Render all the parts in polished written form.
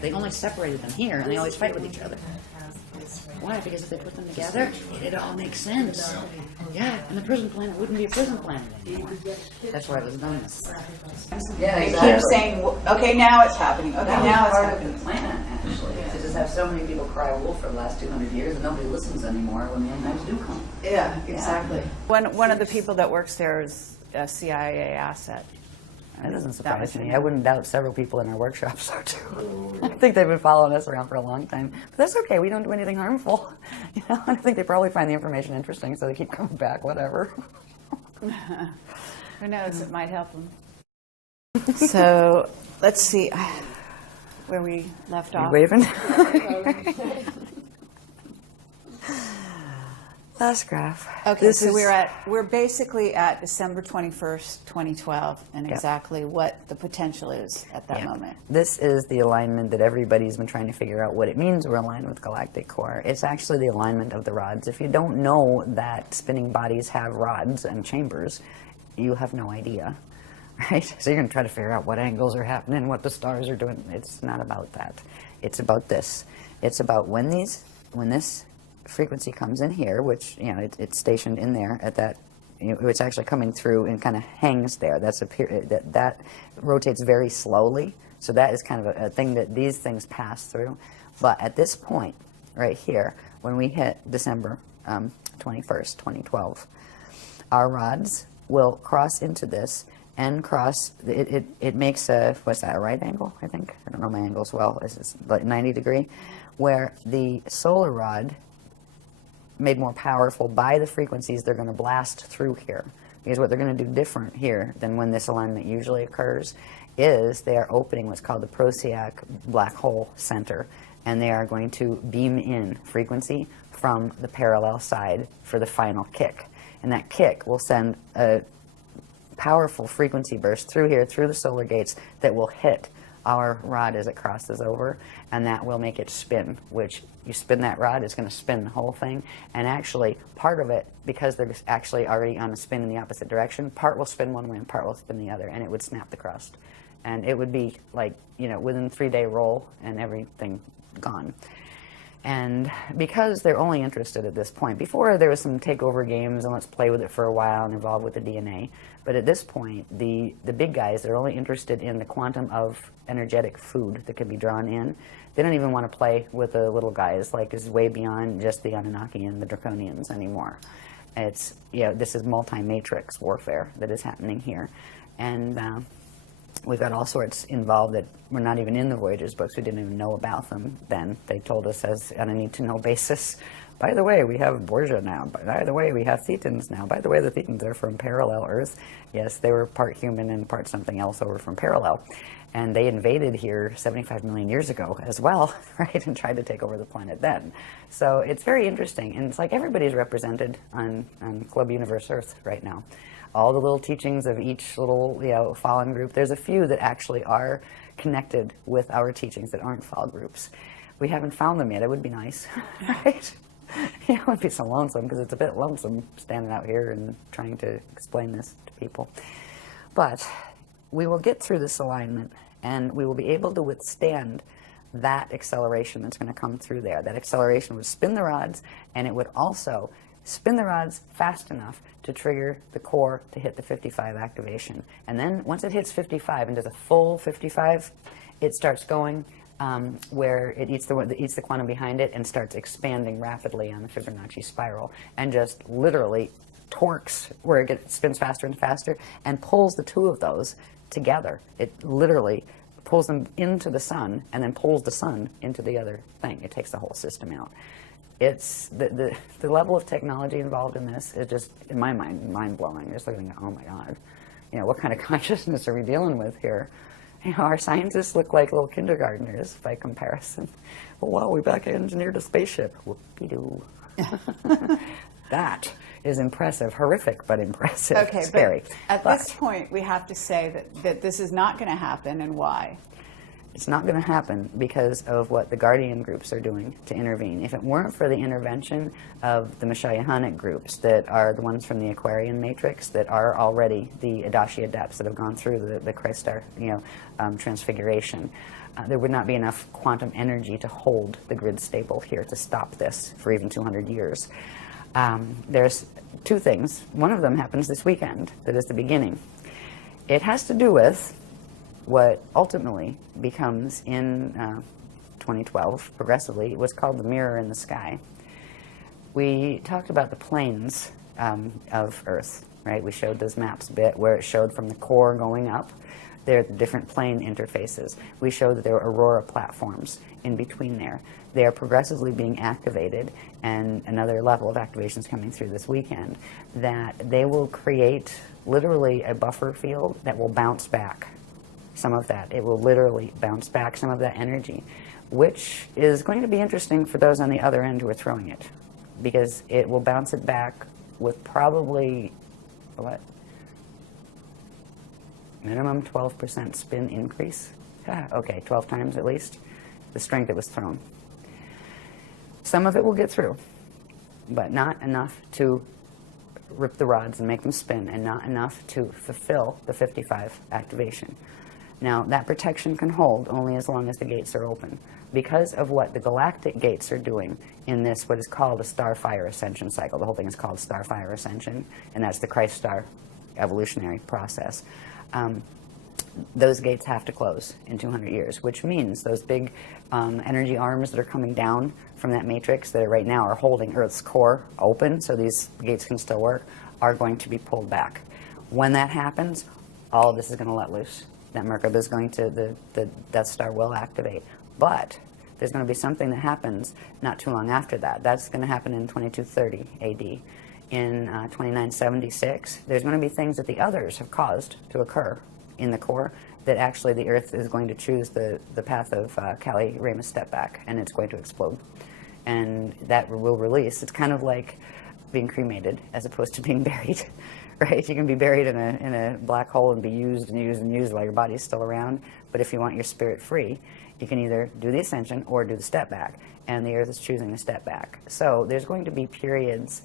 They only separated them here, and they always fight with each other. Why? Because if they put them together, it all makes sense. Yeah, and the prison planet wouldn't be a prison planet anymore. That's why it was done this. Yeah, exactly. Keep saying, okay, now it's happening. Okay, now it's happening. The planet, actually, to just have so many people cry wolf for the last 200 years, and nobody listens anymore when the end times do come. Yeah, exactly. One of the people that works there is a CIA asset. That doesn't surprise me. I wouldn't doubt several people in our workshops are too. I think they've been following us around for a long time. But that's okay. We don't do anything harmful. You know, I think they probably find the information interesting, so they keep coming back. Whatever. Who knows? It might help them. So let's see where we left off. Waving. Last graph. Okay, so we're basically at December 21st, 2012, and exactly what the potential is at that moment. This is the alignment that everybody's been trying to figure out what it means we're aligned with galactic core. It's actually the alignment of the rods. If you don't know that spinning bodies have rods and chambers, you have no idea, right? So you're going to try to figure out what angles are happening, what the stars are doing. It's not about that. It's about this. It's about when this frequency comes in here, which, you know, it's stationed in there at that, you know, it's actually coming through and kind of hangs there. That's a period that rotates very slowly. So that is kind of a thing that these things pass through. But at this point right here, when we hit December 21st, 2012, our rods will cross into this and cross, it makes a, what's that, a right angle, I think? I don't know my angles well. It's like 90 degree, where the solar rod, made more powerful by the frequencies they're going to blast through here. Because what they're going to do different here than when this alignment usually occurs is they are opening what's called the Processes black hole center, and they are going to beam in frequency from the parallel side for the final kick. And that kick will send a powerful frequency burst through here, through the solar gates, that will hit our rod as it crosses over, and that will make it spin, which you spin that rod, it's going to spin the whole thing. And actually, part of it, because they're actually already on a spin in the opposite direction, part will spin one way and part will spin the other, and it would snap the crust. And it would be like, you know, within 3-day roll and everything gone. And because they're only interested at this point, before there was some takeover games and let's play with it for a while and evolve with the DNA, but at this point, the big guys, they're only interested in the quantum of energetic food that can be drawn in. They don't even want to play with the little guys, like is way beyond just the Anunnaki and the Draconians anymore. It's, you know, this is multi-matrix warfare that is happening here. And we've got all sorts involved that we're not even in the Voyagers books. We didn't even know about them then. They told us as on a need-to-know basis, by the way, we have Borgia now. By the way, we have Thetans now. By the way, the Thetans are from parallel Earth. Yes, they were part human and part something else over from parallel. And they invaded here 75 million years ago as well, right, and tried to take over the planet then. So it's very interesting. And it's like everybody's represented on Club Universe Earth right now. All the little teachings of each little, you know, fallen group. There's a few that actually are connected with our teachings that aren't fall groups. We haven't found them yet. It would be nice, right? You know, it would be so lonesome because it's a bit lonesome standing out here and trying to explain this to people. But we will get through this alignment and we will be able to withstand that acceleration that's going to come through there. That acceleration would spin the rods, and it would also spin the rods fast enough to trigger the core to hit the 55 activation. And then once it hits 55 and does a full 55, it starts going where it eats the quantum behind it and starts expanding rapidly on the Fibonacci spiral, and just literally torques where it spins faster and faster and pulls the two of those together. It literally pulls them into the sun and then pulls the sun into the other thing. It takes the whole system out. It's the level of technology involved in this is just, in my mind, mind-blowing. Just looking at, oh my God, you know, what kind of consciousness are we dealing with here? You know, our scientists look like little kindergartners by comparison. Oh, wow, we back engineered a spaceship. Whoopie-doo. That is impressive, horrific, but impressive. Okay, scary. But at this point, we have to say that this is not going to happen, and why? It's not going to happen because of what the Guardian groups are doing to intervene. If it weren't for the intervention of the Messianic groups that are the ones from the Aquarian matrix that are already the Adashi Adepts that have gone through the Christ star, transfiguration, there would not be enough quantum energy to hold the grid stable here to stop this for even 200 years. There's two things. One of them happens this weekend that is the beginning. It has to do with what ultimately becomes in 2012, progressively, what's called the mirror in the sky. We talked about the planes of Earth, right? We showed those maps a bit where it showed from the core going up. There are the different plane interfaces. We showed that there were aurora platforms in between there. They are progressively being activated, and another level of activation is coming through this weekend, that they will create literally a buffer field that will bounce back some of that. It will literally bounce back some of that energy, which is going to be interesting for those on the other end who are throwing it, because it will bounce it back with probably, what? Minimum 12% spin increase. Okay, 12 times at least the strength it was thrown. Some of it will get through, but not enough to rip the rods and make them spin, and not enough to fulfill the 55 activation. Now, that protection can hold only as long as the gates are open. Because of what the galactic gates are doing in this, what is called a Starfire Ascension cycle. The whole thing is called Starfire Ascension, and that's the Christ star evolutionary process. Those gates have to close in 200 years, which means those big energy arms that are coming down from that matrix that right now are holding Earth's core open so these gates can still work, are going to be pulled back. When that happens, all of this is going to let loose. That Merkaba is going to, the Death Star will activate. But there's going to be something that happens not too long after that. That's going to happen in 2230 AD. In 2976, there's going to be things that the others have caused to occur in the core, that actually the Earth is going to choose the path of Kali Ramus step back, and it's going to explode. And that will release. It's kind of like being cremated as opposed to being buried. Right? You can be buried in a black hole and be used and used and used while your body's still around. But if you want your spirit free, you can either do the ascension or do the step back. And the Earth is choosing the step back. So there's going to be periods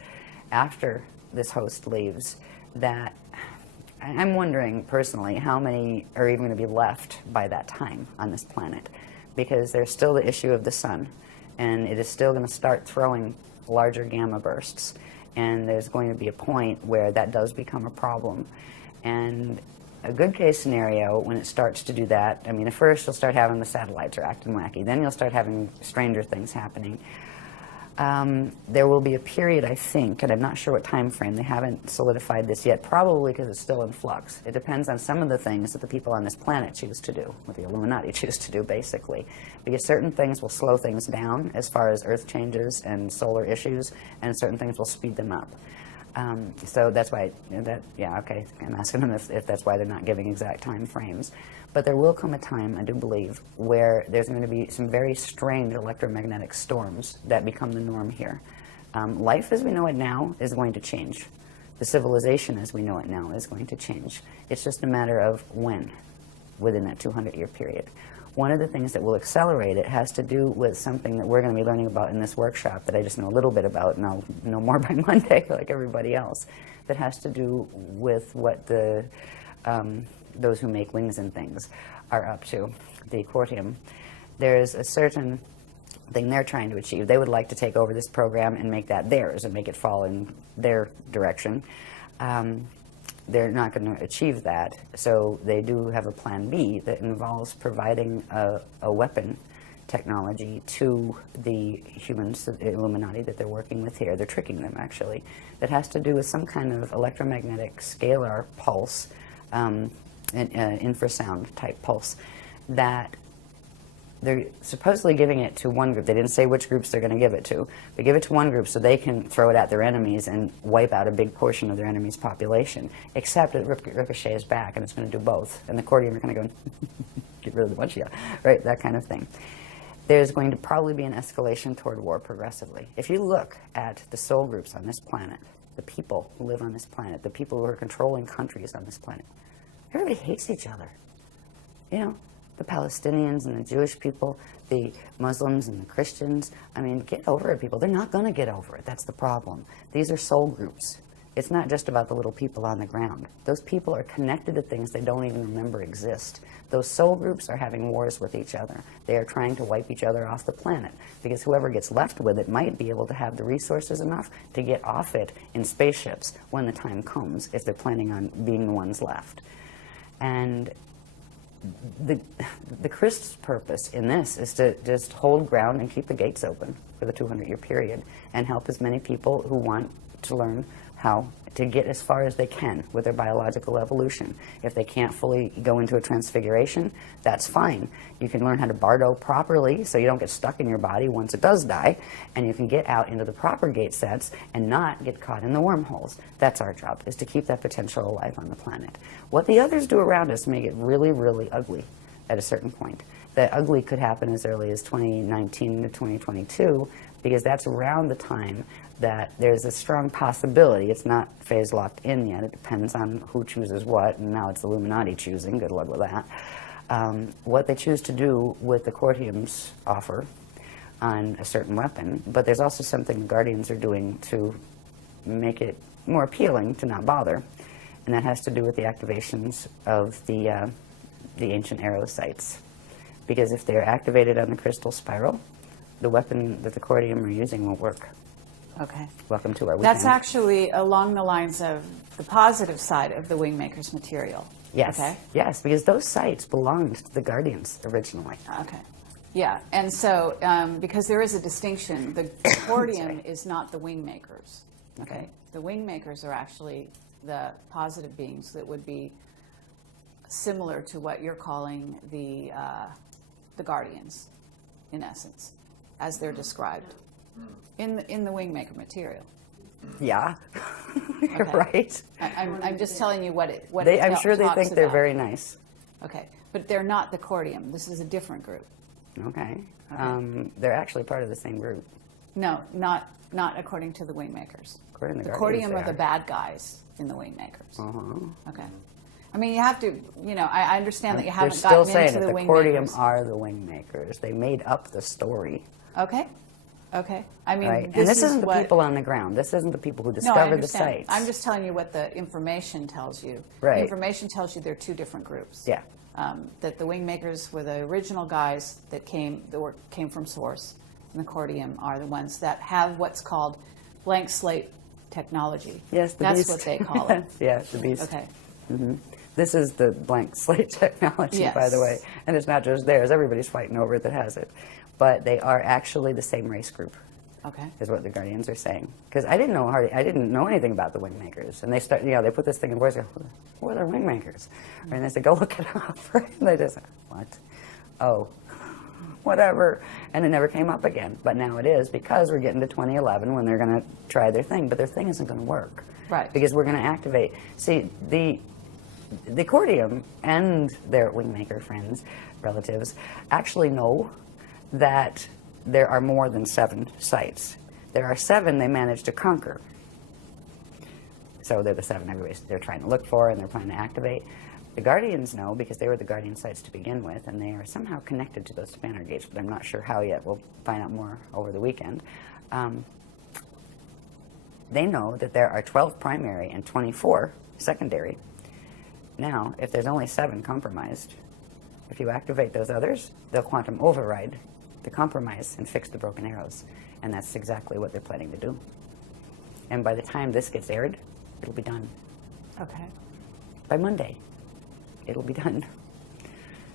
after this host leaves that I'm wondering personally how many are even going to be left by that time on this planet. Because there's still the issue of the sun. And it is still going to start throwing larger gamma bursts. And there's going to be a point where that does become a problem. And a good case scenario, when it starts to do that, I mean, at first you'll start having the satellites are acting wacky. Then you'll start having stranger things happening. There will be a period, I think, and I'm not sure what time frame, they haven't solidified this yet, probably because it's still in flux. It depends on some of the things that the people on this planet choose to do, what the Illuminati choose to do, basically. Because certain things will slow things down as far as Earth changes and solar issues, and certain things will speed them up. So that's why, yeah, okay, I'm asking them if that's why they're not giving exact time frames. But there will come a time, I do believe, where there's going to be some very strange electromagnetic storms that become the norm here. Life as we know it now is going to change. The civilization as we know it now is going to change. It's just a matter of when within that 200-year period. One of the things that will accelerate it has to do with something that we're going to be learning about in this workshop that I just know a little bit about, and I'll know more by Monday like everybody else, that has to do with what the those who make wings and things are up to, the Quartium. There's a certain thing they're trying to achieve. They would like to take over this program and make that theirs and make it fall in their direction. They're not going to achieve that, so they do have a plan B that involves providing a weapon technology to the humans, the Illuminati that they're working with here. They're tricking them, actually. That has to do with some kind of electromagnetic scalar pulse, infrasound type pulse, that they're supposedly giving it to one group. They didn't say which groups they're going to give it to, but give it to one group so they can throw it at their enemies and wipe out a big portion of their enemy's population. Except it ricochets back, and it's going to do both. And the Cordium are going to go, get rid of the bunch of you, right? That kind of thing. There's going to probably be an escalation toward war progressively. If you look at the soul groups on this planet, the people who live on this planet, the people who are controlling countries on this planet, everybody hates each other. You know, the Palestinians and the Jewish people, the Muslims and the Christians. I mean, get over it, people. They're not going to get over it. That's the problem. These are soul groups. It's not just about the little people on the ground. Those people are connected to things they don't even remember exist. Those soul groups are having wars with each other. They are trying to wipe each other off the planet, because whoever gets left with it might be able to have the resources enough to get off it in spaceships when the time comes, if they're planning on being the ones left. And the Christ's purpose in this is to just hold ground and keep the gates open for the 200-year period and help as many people who want to learn how to get as far as they can with their biological evolution. If they can't fully go into a transfiguration, that's fine. You can learn how to bardo properly so you don't get stuck in your body once it does die, and you can get out into the proper gate sets and not get caught in the wormholes. That's our job, is to keep that potential alive on the planet. What the others do around us make it really, really ugly at a certain point. The ugly could happen as early as 2019 to 2022, because that's around the time that there's a strong possibility. It's not phase locked in yet. It depends on who chooses what, and now it's Illuminati choosing. Good luck with that. What they choose to do with the Cordium's offer on a certain weapon, but there's also something the Guardians are doing to make it more appealing to not bother, and that has to do with the activations of the ancient arrow sites. Because if they're activated on the crystal spiral, the weapon that the Cordium are using won't work. Okay. Welcome to our weekend. That's actually along the lines of the positive side of the Wingmaker's material. Yes. Okay. Yes, because those sites belonged to the Guardians originally. Okay. Yeah, and so because there is a distinction, the Cordium is not the Wingmakers. Okay. The Wingmakers are actually the positive beings that would be similar to what you're calling the Guardians, in essence, as they're described in the Wingmaker material. Yeah. Okay. Right. I'm just telling you what it I'm sure they think they're very nice. Okay, but they're not the Cordium. This is a different group. Okay. They're actually part of the same group. No, not according to the Wingmakers. According to the Guardians, Cordium they are the bad guys in the Wingmakers. Okay. I mean, you have to, I understand that you haven't gotten into the Wingmakers. They're still saying that the Cordium are the Wingmakers. They made up the story. Okay. Okay. I mean, right? And this isn't the people on the ground. This isn't the people who discovered the sites. I'm just telling you what the information tells you. Right. The information tells you they're two different groups. Yeah. That the Wingmakers were the original guys that came from Source, and the Cordium are the ones that have what's called blank slate technology. Yes, the That's beast. what they call it. Yeah, the beast. Okay. Mm-hmm. This is the blank slate technology, Yes. by the way. And it's not just theirs. Everybody's fighting over it that has it. But they are actually the same race group. Okay. Is what the Guardians are saying. Because I didn't know anything about the Wingmakers. And they start, they put this thing in voice, who are the Wingmakers? And they say, go look it up. Right? And they just, what? Oh, whatever. And it never came up again. But now it is, because we're getting to 2011 when they're going to try their thing. But their thing isn't going to work. Right. Because we're going to activate. See, the Cordium and their Wingmaker friends, relatives, actually know that there are more than 7 sites. There are 7 they managed to conquer. So they're the 7 they're trying to look for and they're planning to activate. The Guardians know, because they were the Guardian sites to begin with, and they are somehow connected to those spanner gates, but I'm not sure how yet. We'll find out more over the weekend. They know that there are 12 primary and 24 secondary. Now, if there's only 7 compromised, if you activate those others, they'll quantum override the compromise and fix the broken arrows. And that's exactly what they're planning to do. And by the time this gets aired, it'll be done. Okay. By Monday, it'll be done.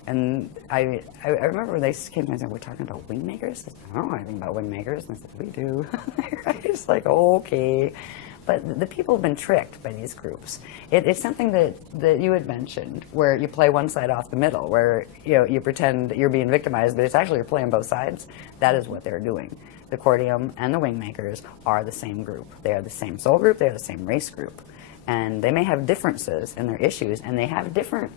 And I remember when they came to me and said, we're talking about wing makers? I said, I don't know anything about wing makers. And I said, we do. It's like, okay. But the people have been tricked by these groups. It's something that you had mentioned, where you play one side off the middle, where you pretend you're being victimized, but it's actually you're playing both sides. That is what they're doing. The Cordium and the wing makers are the same group. They are the same soul group. They are the same race group. And they may have differences in their issues, and they have different,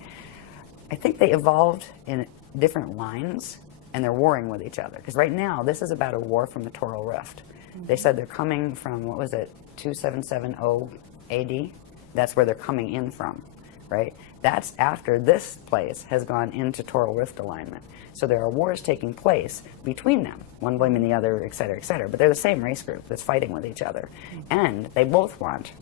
I think they evolved in different lines, and they're warring with each other. Because right now, this is about a war from the Toral Rift. They said they're coming from, what was it, 2770 AD? That's where they're coming in from, right? That's after this place has gone into Toral Rift alignment. So there are wars taking place between them, one blaming the other, et cetera, but they're the same race group that's fighting with each other. And they both want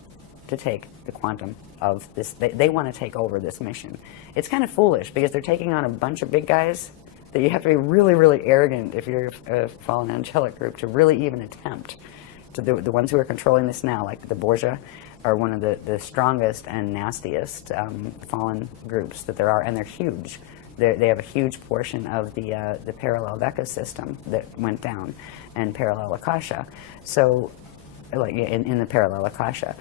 to take the quantum of this, they want to take over this mission. It's kind of foolish because they're taking on a bunch of big guys that you have to be really, really arrogant if you're a fallen angelic group to really even attempt. To the ones who are controlling this now, like the Borgia, are one of the strongest and nastiest fallen groups that there are, and they're huge. They have a huge portion of the parallel Vecca system that went down, and parallel Akasha. So, like in the parallel Akasha,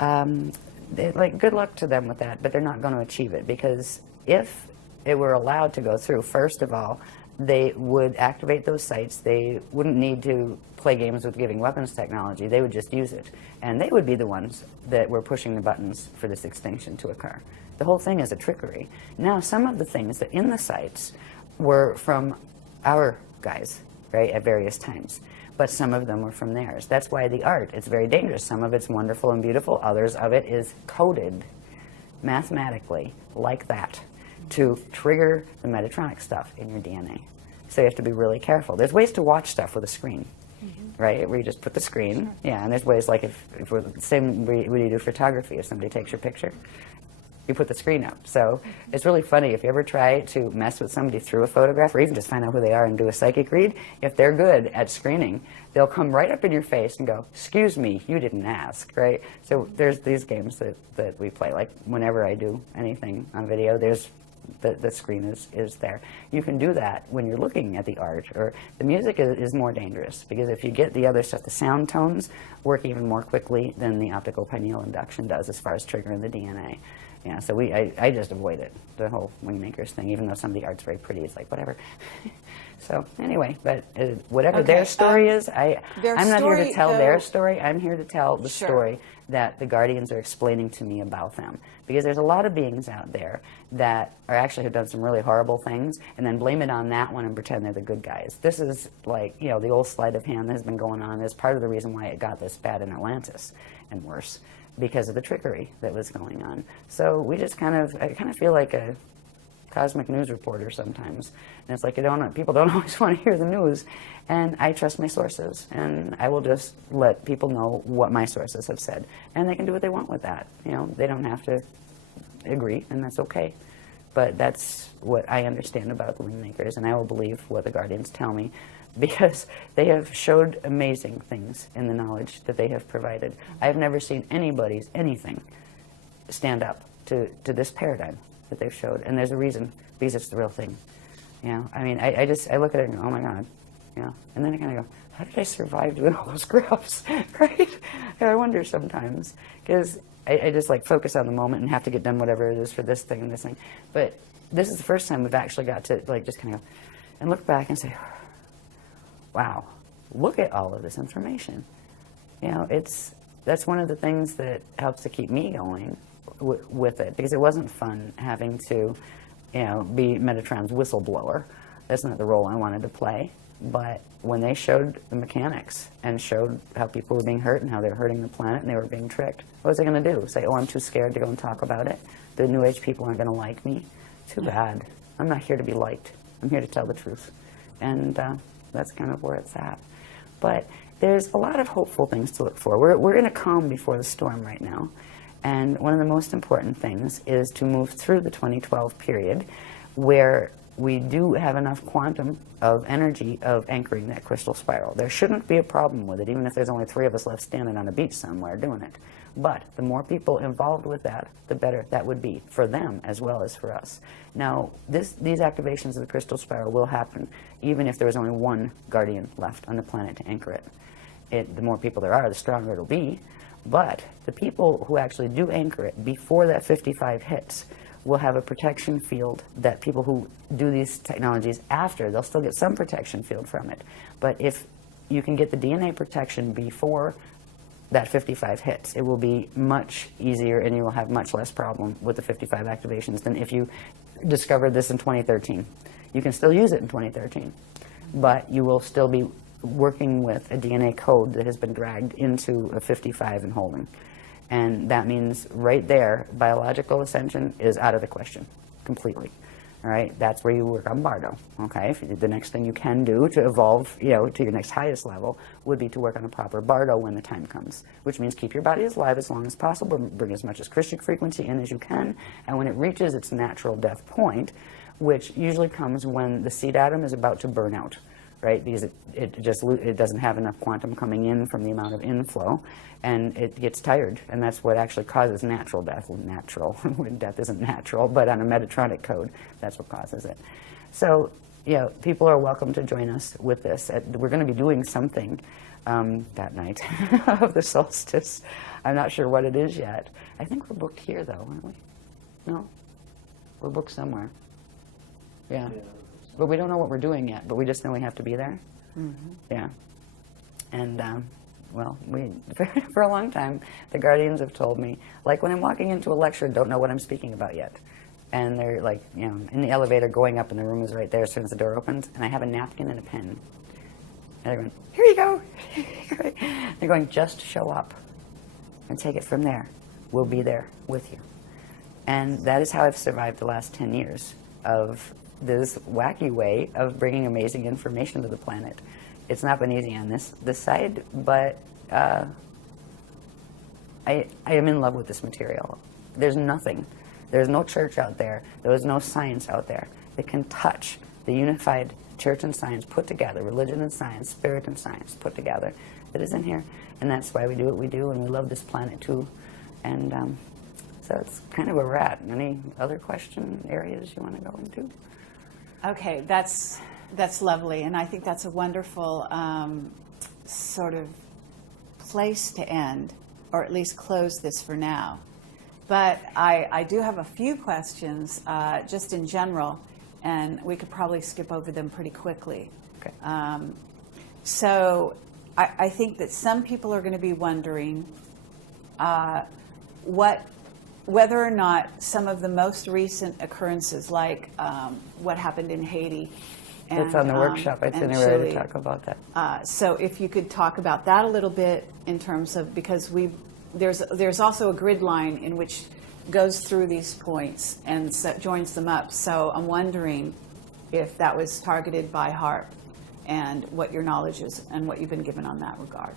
like good luck to them with that, but they're not going to achieve it, because if it were allowed to go through, first of all, they would activate those sites. They wouldn't need to play games with giving weapons technology. They would just use it. And they would be the ones that were pushing the buttons for this extinction to occur. The whole thing is a trickery. Now, some of the things that in the sites were from our guys, right, at various times. But some of them were from theirs. That's why the art is very dangerous. Some of it's wonderful and beautiful. Others of it is coded mathematically like that, to trigger the Metatronic stuff in your DNA. So you have to be really careful. There's ways to watch stuff with a screen, right? Where you just put the screen, and there's ways like if we're the same way you do photography. If somebody takes your picture, you put the screen up. So it's really funny if you ever try to mess with somebody through a photograph, or even just find out who they are and do a psychic read. If they're good at screening, they'll come right up in your face and go, "Excuse me, you didn't ask," right? So there's these games that we play. Like whenever I do anything on video, there's the screen is there. You can do that when you're looking at the art, or the music is more dangerous, because if you get the other stuff, the sound tones work even more quickly than the optical pineal induction does as far as triggering the DNA. Yeah, so I just avoid it, the whole wingmakers thing, even though some of the art's very pretty. It's like, whatever. So anyway, but whatever their story is, I'm not here to tell their story. I'm here to tell the story that the Guardians are explaining to me about them. Because there's a lot of beings out there that are actually have done some really horrible things, and then blame it on that one and pretend they're the good guys. This is like, the old sleight of hand that has been going on. Is part of the reason why it got this bad in Atlantis, and worse, because of the trickery that was going on. So we just I kind of feel like a cosmic news reporter sometimes. And it's like people don't always want to hear the news. And I trust my sources, and I will just let people know what my sources have said. And they can do what they want with that. They don't have to agree, and that's okay. But that's what I understand about the wingmakers, and I will believe what the Guardians tell me, because they have showed amazing things in the knowledge that they have provided. I have never seen anything stand up to this paradigm that they've showed, and there's a reason, because it's the real thing. I mean, I look at it and go, oh my God, and then I kind of go, how did I survive doing all those graphs, right? And I wonder sometimes, because I just like focus on the moment and have to get done whatever it is for this thing and this thing. But this is the first time we've actually got to like just kind of go and look back and say, wow, look at all of this information. That's one of the things that helps to keep me going with it, because it wasn't fun having to, be Metatron's whistleblower. That's not the role I wanted to play. But when they showed the mechanics and showed how people were being hurt and how they were hurting the planet and they were being tricked, what was I going to do? Say, oh, I'm too scared to go and talk about it? The New Age people aren't going to like me? Too bad. I'm not here to be liked. I'm here to tell the truth. And that's kind of where it's at. But there's a lot of hopeful things to look for. We're in a calm before the storm right now. And one of the most important things is to move through the 2012 period, where we do have enough quantum of energy of anchoring that crystal spiral. There shouldn't be a problem with it, even if there's only 3 of us left standing on a beach somewhere doing it. But the more people involved with that, the better that would be for them as well as for us. Now, these activations of the crystal spiral will happen even if there is only 1 guardian left on the planet to anchor it. The more people there are, the stronger it'll be. But the people who actually do anchor it before that 55 hits will have a protection field that people who do these technologies after, they'll still get some protection field from it. But if you can get the DNA protection before that 55 hits, it will be much easier and you will have much less problem with the 55 activations than if you discovered this in 2013. You can still use it in 2013, but you will still be working with a DNA code that has been dragged into a 55 and holding. And that means right there, biological ascension is out of the question, completely. All right, that's where you work on Bardo. Okay, if the next thing you can do to evolve, to your next highest level would be to work on a proper Bardo when the time comes, which means keep your body alive as long as possible, bring as much as Christian frequency in as you can, and when it reaches its natural death point, which usually comes when the seed atom is about to burn out. Right, because it doesn't have enough quantum coming in from the amount of inflow, and it gets tired, and that's what actually causes natural death. Natural, when death isn't natural, but on a Metatronic code, that's what causes it. So, people are welcome to join us with this. We're going to be doing something that night of the solstice. I'm not sure what it is yet. I think we're booked here, though, aren't we? No, we're booked somewhere. Yeah. But we don't know what we're doing yet, but we just know we have to be there. Mm-hmm. Yeah. And, well, for a long time, the guardians have told me, like when I'm walking into a lecture, don't know what I'm speaking about yet. And they're like, in the elevator going up and the room is right there as soon as the door opens, and I have a napkin and a pen. And they're going, here you go. They're going, just show up and take it from there. We'll be there with you. And that is how I've survived the last 10 years of this wacky way of bringing amazing information to the planet. It's not been easy on this side, but I am in love with this material. There's nothing. There's no church out there. There's no science out there that can touch the unified church and science put together, religion and science, spirit and science put together that is in here. And that's why we do what we do, and we love this planet too. And so it's kind of where we're at. Any other question areas you want to go into? Okay, that's lovely, and I think that's a wonderful sort of place to end, or at least close this for now. But I do have a few questions just in general, and we could probably skip over them pretty quickly. Okay. So I think that some people are going to be wondering whether or not some of the most recent occurrences, like what happened in Haiti. And, it's on the workshop itinerary to talk about that. So if you could talk about that a little bit in terms of, because there's also a grid line in which goes through these points and joins them up. So I'm wondering if that was targeted by HARP and what your knowledge is and what you've been given on that regard.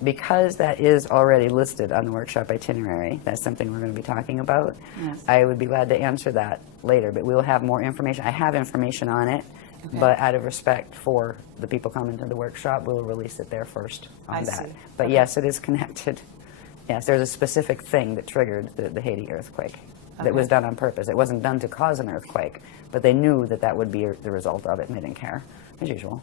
Because that is already listed on the workshop itinerary, that's something we're going to be talking about. Yes. I would be glad to answer that later, but we'll have more information. I have information on it, okay. But out of respect for the people coming to the workshop, we'll release it there first on that. See. But okay. yes, it is connected. Yes, there's a specific thing that triggered the Haiti earthquake that was done on purpose. It wasn't done to cause an earthquake, but they knew that that would be the result of it, and they didn't care, as usual.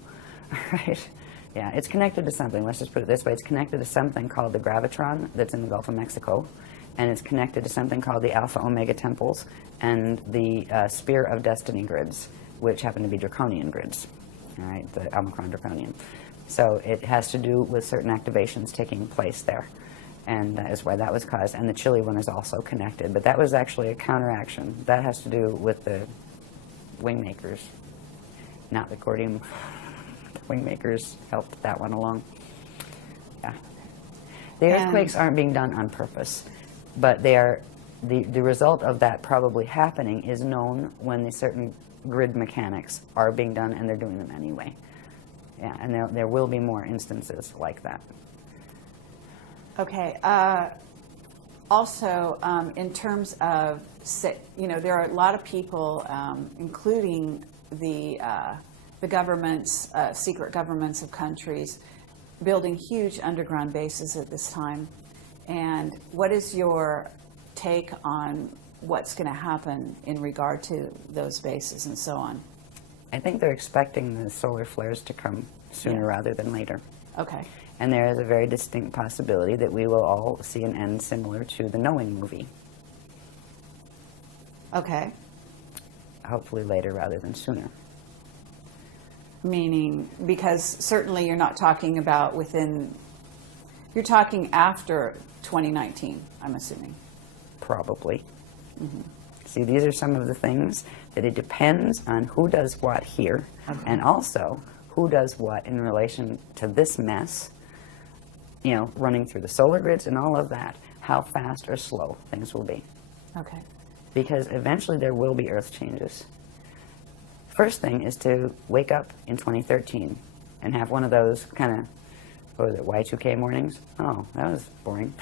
Right? Yeah, it's connected to something. Let's just put it this way. It's connected to something called the gravitron that's in the Gulf of Mexico, and it's connected to something called the Alpha Omega temples and the Spear of Destiny grids, which happen to be draconian grids, all right, the Omicron draconian. So it has to do with certain activations taking place there, and that is why that was caused. And the Chile one is also connected, but that was actually a counteraction. That has to do with the wingmakers, not the cordium. Wingmakers helped that one along. Yeah. The earthquakes aren't being done on purpose, but they are, the result of that probably happening is known when the certain grid mechanics are being done, and they're doing them anyway. Yeah, and there will be more instances like that. Okay. also, in terms of, there are a lot of people, including the governments, secret governments of countries, building huge underground bases at this time. And what is your take on what's going to happen in regard to those bases and so on? I think they're expecting the solar flares to come sooner rather than later. Okay. And there is a very distinct possibility that we will all see an end similar to the Knowing movie. Okay. Hopefully later rather than sooner. Meaning, because certainly you're not talking about you're talking after 2019, I'm assuming. Probably. See, these are some of the things that it depends on who does what here, and also who does what in relation to this mess, running through the solar grids and all of that, how fast or slow things will be. Okay. Because eventually there will be Earth changes. First thing is to wake up in 2013 and have one of those kind of, what was it, Y2K mornings? Oh, that was boring.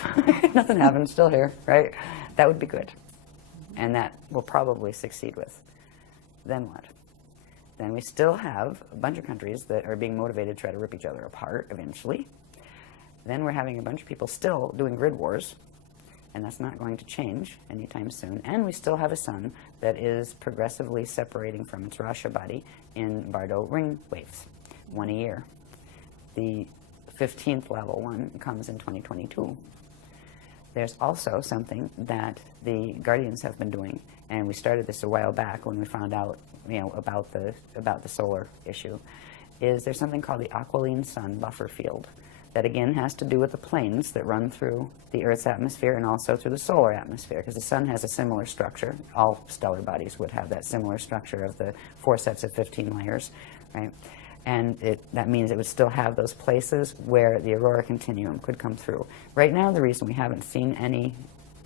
Nothing happened, still here, right? That would be good. And that we'll probably succeed with. Then what? Then we still have a bunch of countries that are being motivated to try to rip each other apart eventually. Then we're having a bunch of people still doing grid wars, and that's not going to change anytime soon. And we still have a sun that is progressively separating from its Rasha body in Bardo ring waves, one a year. The 15th level one comes in 2022. There's also something that the Guardians have been doing, and we started this a while back when we found out, about the solar issue. Is there's something called the aquiline sun buffer field that again has to do with the planes that run through the Earth's atmosphere and also through the solar atmosphere, because the sun has a similar structure. All stellar bodies would have that similar structure of the 4 sets of 15 layers, right? And that means it would still have those places where the aurora continuum could come through. Right now, the reason we haven't seen any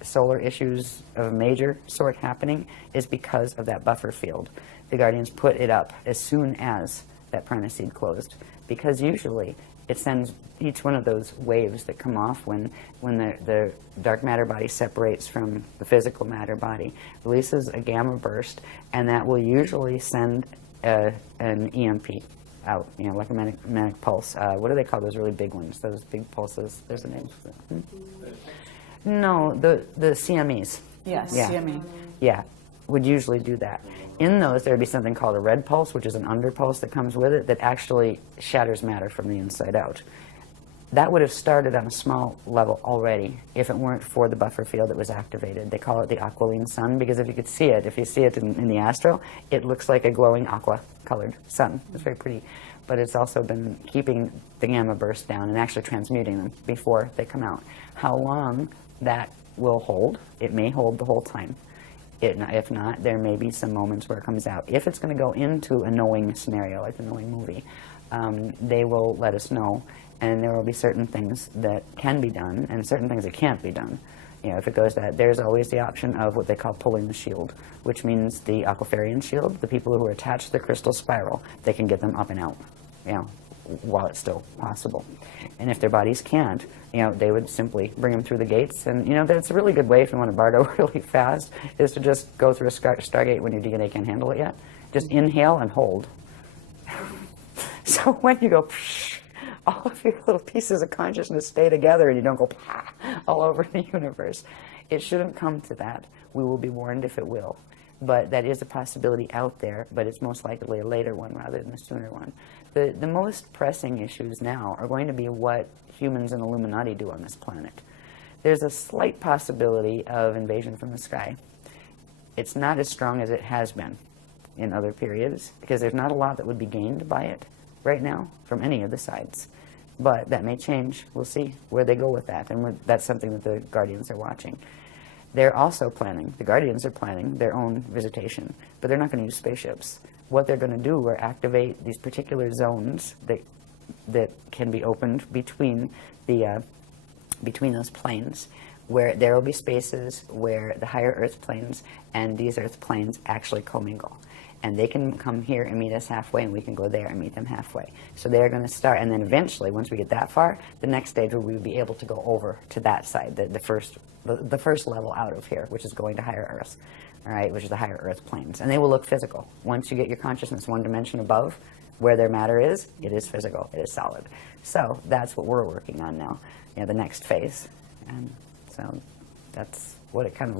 solar issues of a major sort happening is because of that buffer field. The Guardians put it up as soon as that prana seed closed, because usually it sends each one of those waves that come off when the dark matter body separates from the physical matter body, releases a gamma burst, and that will usually send an EMP out, electromagnetic pulse. What do they call those really big ones? Those big pulses. There's a name for them. No, the CMEs. Yes, yeah. CME. Yeah, would usually do that. In those, there would be something called a red pulse, which is an underpulse that comes with it that actually shatters matter from the inside out. That would have started on a small level already if it weren't for the buffer field that was activated. They call it the aquiline sun because if you could see it, if you see it in the astro, it looks like a glowing aqua-colored sun. It's very pretty. But it's also been keeping the gamma burst down and actually transmuting them before they come out. How long that will hold, it may hold the whole time. If not, there may be some moments where it comes out. If it's going to go into a knowing scenario, like the knowing movie, they will let us know, and there will be certain things that can be done and certain things that can't be done. If it goes that, there's always the option of what they call pulling the shield, which means the Aquafarian shield, the people who are attached to the crystal spiral, they can get them up and out, while it's still possible. And if their bodies can't, they would simply bring them through the gates. And, that's a really good way if you want to Bardo really fast, is to just go through a Stargate when your DNA can't handle it yet. Just inhale and hold. So when you go, all of your little pieces of consciousness stay together and you don't go all over the universe. It shouldn't come to that. We will be warned if it will. But that is a possibility out there, but it's most likely a later one rather than a sooner one. The most pressing issues now are going to be what humans and Illuminati do on this planet. There's a slight possibility of invasion from the sky. It's not as strong as it has been in other periods, because there's not a lot that would be gained by it right now from any of the sides. But that may change. We'll see where they go with that, and that's something that the Guardians are watching. They're also planning, the Guardians are planning their own visitation, but they're not going to use spaceships. What they're going to do are activate these particular zones that can be opened between those planes, where there will be spaces where the higher Earth planes and these Earth planes actually commingle. And they can come here and meet us halfway, and we can go there and meet them halfway. So they're going to start, and then eventually, once we get that far, the next stage will we be able to go over to that side, the first level out of here, which is going to higher Earth, all right, which is the higher Earth planes. And they will look physical. Once you get your consciousness one dimension above, where their matter is, it is physical, it is solid. So that's what we're working on now, the next phase. And so that's what it kind of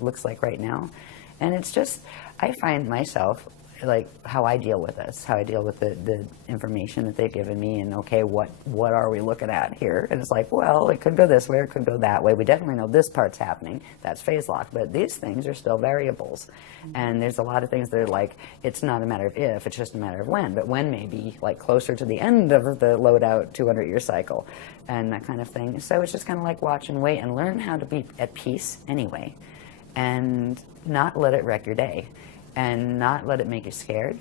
looks like right now. And it's just, I find myself, like, how I deal with this, how I deal with the information that they've given me, and okay, what are we looking at here? And it's like, well, it could go this way, or it could go that way. We definitely know this part's happening, that's phase lock, but these things are still variables. And there's a lot of things that are like, it's not a matter of if, it's just a matter of when, but when may be like closer to the end of the load-out 200-year cycle, and that kind of thing. So it's just kind of like watch and wait and learn how to be at peace anyway, and not let it wreck your day, and not let it make you scared.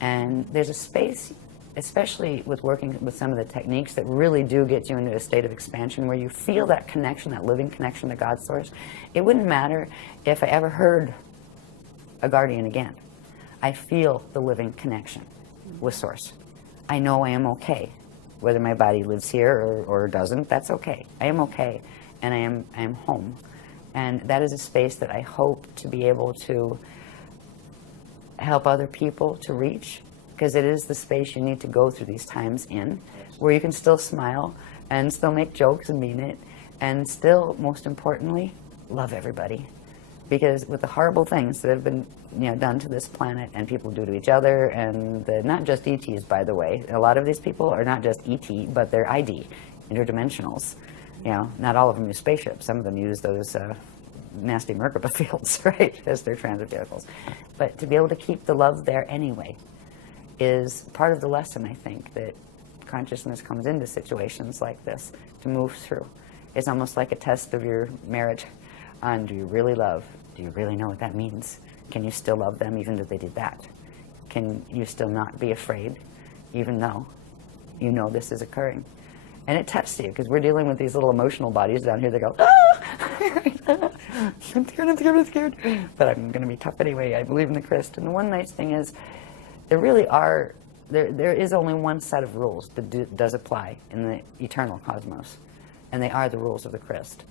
And there's a space, especially with working with some of the techniques that really do get you into a state of expansion where you feel that connection, that living connection to God's source. It wouldn't matter if I ever heard a guardian again. I feel the living connection with source. I know I am okay. Whether my body lives here or doesn't, that's okay. I am okay, and I am home. And that is a space that I hope to be able to help other people to reach, because it is the space you need to go through these times in, where you can still smile and still make jokes and mean it, and still, most importantly, love everybody. Because with the horrible things that have been done to this planet, and people do to each other, and not just ETs, by the way. A lot of these people are not just ET, but they're ID, interdimensionals. Not all of them use spaceships. Some of them use those nasty Merkaba fields, right, as their transit vehicles. But to be able to keep the love there anyway is part of the lesson, I think, that consciousness comes into situations like this to move through. It's almost like a test of your marriage on, do you really love? Do you really know what that means? Can you still love them even though they did that? Can you still not be afraid even though you know this is occurring? And it tests you, because we're dealing with these little emotional bodies down here that go, ah! I'm scared. But I'm going to be tough anyway. I believe in the Christ. And the one nice thing is, there is only one set of rules that does apply in the eternal cosmos. And they are the rules of the Christ.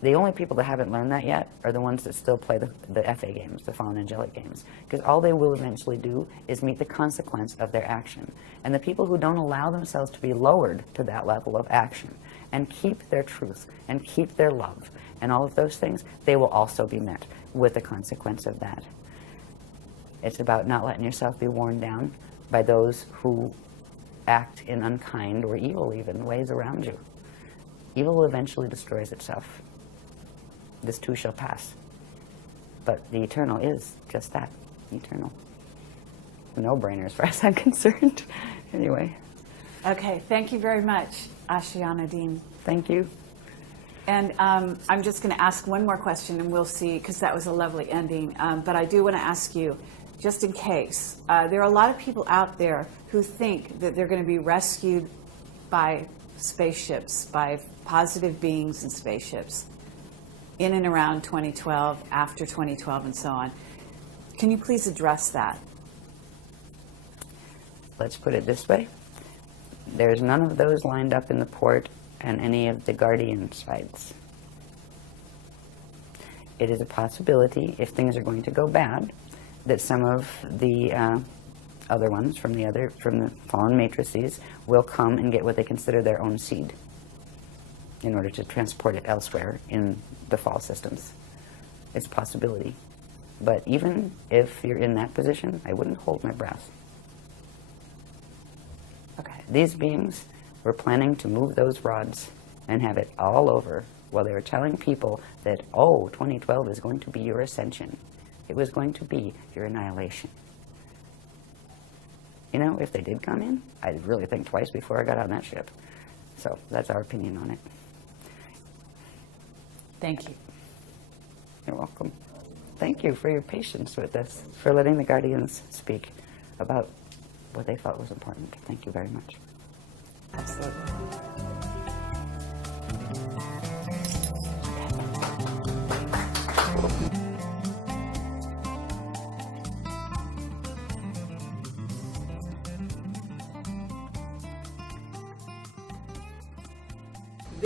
The only people that haven't learned that yet are the ones that still play the FA games, the fallen angelic games. Because all they will eventually do is meet the consequence of their action. And the people who don't allow themselves to be lowered to that level of action and keep their truth and keep their love and all of those things, they will also be met with the consequence of that. It's about not letting yourself be worn down by those who act in unkind or evil even ways around you. Evil eventually destroys itself. This too shall pass. But the eternal is just that, eternal. No-brainer as far as I'm concerned. Anyway. Okay, thank you very much, Ashayana Dean. Thank you. And I'm just going to ask one more question, and we'll see, because that was a lovely ending. But I do want to ask you, just in case, there are a lot of people out there who think that they're going to be rescued by spaceships, by positive beings in spaceships, in and around 2012, after 2012, and so on. Can you please address that? Let's put it this way. There's none of those lined up in the port and any of the Guardian sites. It is a possibility, if things are going to go bad, that some of the other ones from the fallen matrices will come and get what they consider their own seed in order to transport it elsewhere in the fall systems. It's a possibility. But even if you're in that position, I wouldn't hold my breath. Okay, these beings were planning to move those rods and have it all over while they were telling people that, oh, 2012 is going to be your ascension. It was going to be your annihilation. You know, if they did come in, I'd really think twice before I got on that ship. So that's our opinion on it. Thank you. You're welcome. Thank you for your patience with this, for letting the Guardians speak about what they thought was important. Thank you very much. Absolutely.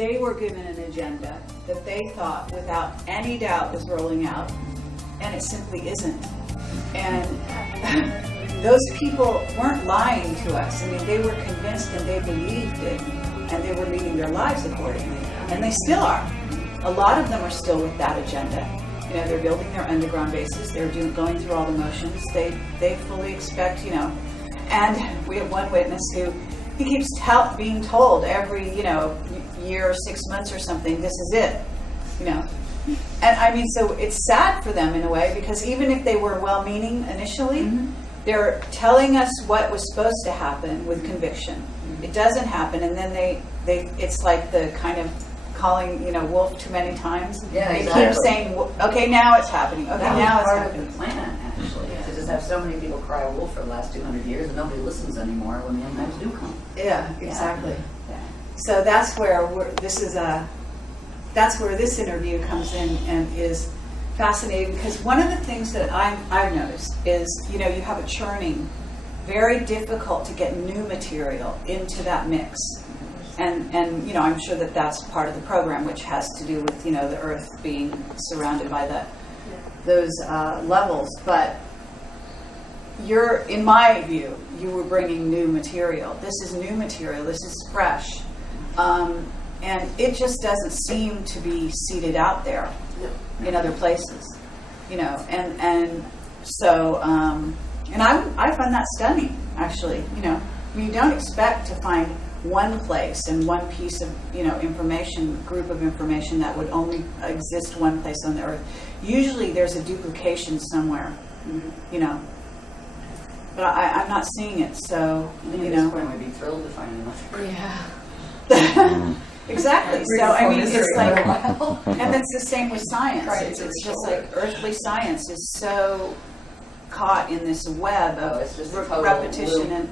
they were given an agenda that they thought without any doubt was rolling out, and it simply isn't. And those people weren't lying to us. I mean, they were convinced and they believed it, and they were leading their lives accordingly. And they still are. A lot of them are still with that agenda. You know, they're building their underground bases. They're going through all the motions. They fully expect, you know. And we have one witness who, he keeps being told every, you know, year or 6 months or something, this is it, you know. And I mean, so it's sad for them in a way, because even if they were well-meaning initially, they're telling us what was supposed to happen with conviction. It doesn't happen, and then they it's like the kind of calling, you know, wolf too many times. Yeah, they exactly. keep saying, okay, now it's happening. Okay, That now was it's part happening. of the plan, actually, to just have so many people cry wolf for the last 200 years, and nobody listens anymore when the end times do come. Yeah, exactly. Yeah. So that's where that's where this interview comes in and is fascinating, because one of the things that I've noticed is, you know, you have a churning, very difficult to get new material into that mix. And you know, I'm sure that that's part of the program, which has to do with, you know, the Earth being surrounded by those levels. But in my view, you were bringing new material. This is new material. This is fresh. And it just doesn't seem to be seeded out there in other places, you know. And so, and I find that stunning, actually. You know, I mean, you don't expect to find one place and one piece of, you know, information, group of information that would only exist one place on the Earth. Usually there's a duplication somewhere, you know. But I'm not seeing it, so, you know. At this point, we'd be thrilled to find another. Yeah. Exactly. So, I mean, it's like, and it's the same with science. It's just like earthly science is so caught in this web of it's just a total repetition loop.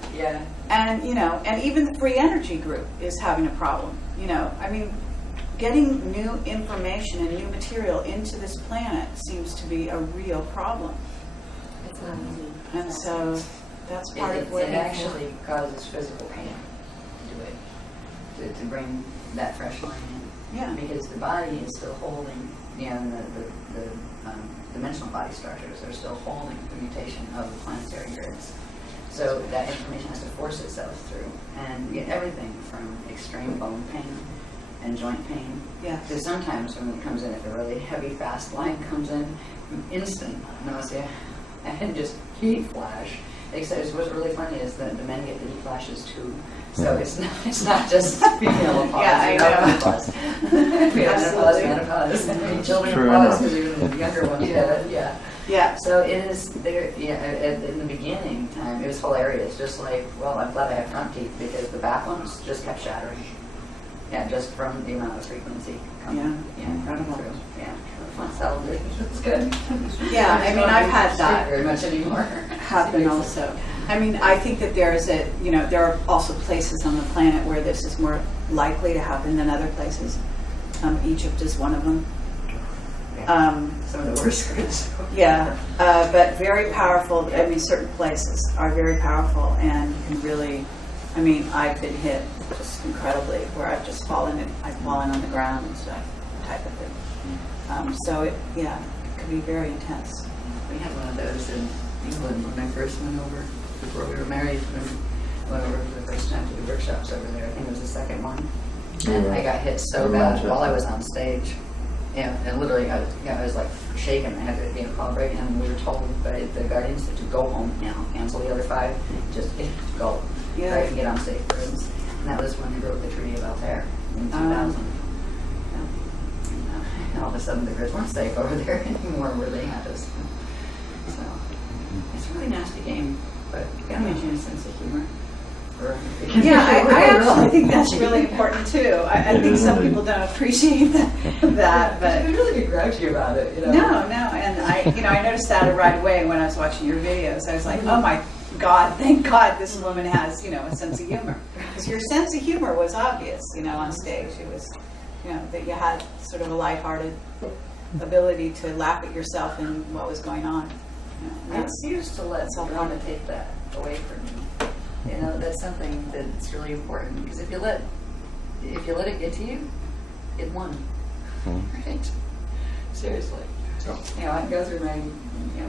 and you know, and even the free energy group is having a problem. You know, I mean, getting new information and new material into this planet seems to be a real problem. It's not easy. And so that's part of what it actually causes physical pain to do it, to bring that fresh line in. Yeah. Because the body is still holding, you know, the dimensional body structures are still holding the mutation of the planetary grids. So that information has to force itself through, and you get everything from extreme bone pain and joint pain. Yeah. Because sometimes when it comes in, if a really heavy, fast line comes in, instant nausea and just heat flash. Except what's really funny is that the men get the heat flashes too. So it's not just female menopause. Yeah, I know. Menopause. Menopause. I mean, children Sure menopause, enough. because even the younger ones get it. Yeah. Yeah. So it is there. Yeah. In the beginning time, it was hilarious. Just like, well, I'm glad I have front teeth because the back ones just kept shattering. Yeah, just from the amount of frequency coming. Yeah, incredible. Through. Yeah. Fun celebrating. It's good. Yeah, I mean, I've had that very much anymore. happen also. I mean, I think that there are also places on the planet where this is more likely to happen than other places. Egypt is one of them. Some of the worst groups. Yeah, but very powerful. I mean, certain places are very powerful and can really, I mean, I've been hit just incredibly where I've just fallen on the ground and stuff, type of thing. So it can be very intense. We had one of those in England when I first went over, before we were married, and went over for the first time to the workshops over there. I think it was the second one. And I got hit so bad while I was on stage. Yeah, and literally I was like shaking. I had to call a break, and we were told by the guardians to go home now, cancel the other 5, just go. Yeah. I can get on safe rooms. And that was when they wrote the Treaty of Altair in 2000. And all of a sudden the grids weren't safe over there anymore where they had us. So it's a really nasty game, but you gotta maintain a sense of humor. Yeah, I actually think that's really important too. I think some people don't appreciate that, but you really get grouchy about it, you know. No, and I noticed that right away when I was watching your videos. I was like, oh my God, thank God this woman has, a sense of humor. Because your sense of humor was obvious, on stage. It was, that you had sort of a lighthearted ability to laugh at yourself and what was going on. I refuse to let someone take that away from me. That's something that's really important, because if you let it get to you, it won. Right? Seriously. You know, I can go through my,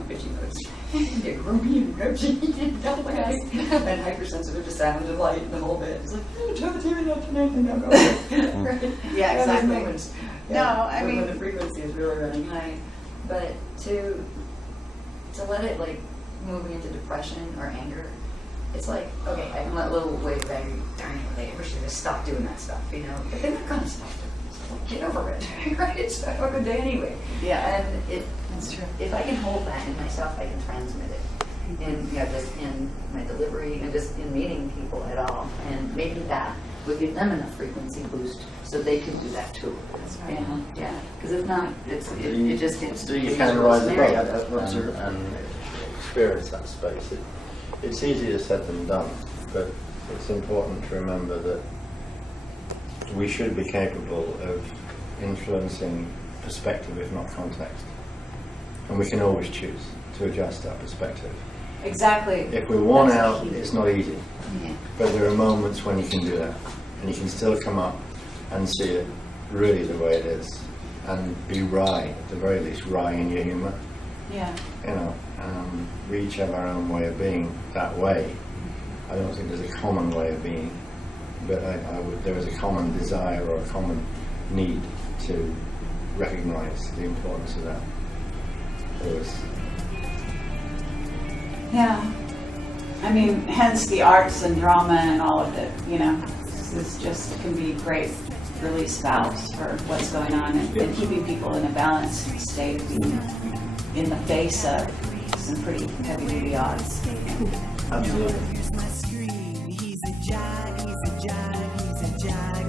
bitchy modes. Get grumpy and grouchy and hypersensitive to sound and light and the whole bit. It's like, turn the TV up tonight and go right? Yeah, exactly. Moments, No, I when mean, the frequency is really running high. But to let it like move me into depression or anger, it's like, okay, I can let a little wave of anger, darn it, they ever should have stopped doing that stuff, but they're not gonna stop doing it. So get over it, right? It's a good day anyway. Yeah. And that's true. if I can hold that in myself, I can transmit it. In just in my delivery and just in meeting people at all. And maybe that would give them enough frequency boost so they can do that too. That's right. Yeah. Because if not, it just gets so you can rise above and experience that space. It's easier said than done, but it's important to remember that we should be capable of influencing perspective, if not context. And we can always choose to adjust our perspective. Exactly. If we're worn out, it's not easy. Yeah. But there are moments when you can do that. And you can still come up and see it really the way it is. And be wry, at the very least, wry in your humour. Yeah. We each have our own way of being that way. I don't think there's a common way of being. But there is a common desire or a common need to recognise the importance of that. Yeah. I mean, hence the arts and drama and all of it, this just can be great release valves for what's going on and keeping people in a balanced state in the face of some pretty heavy-duty odds. Absolutely. He's a giant, he's a giant, he's a giant.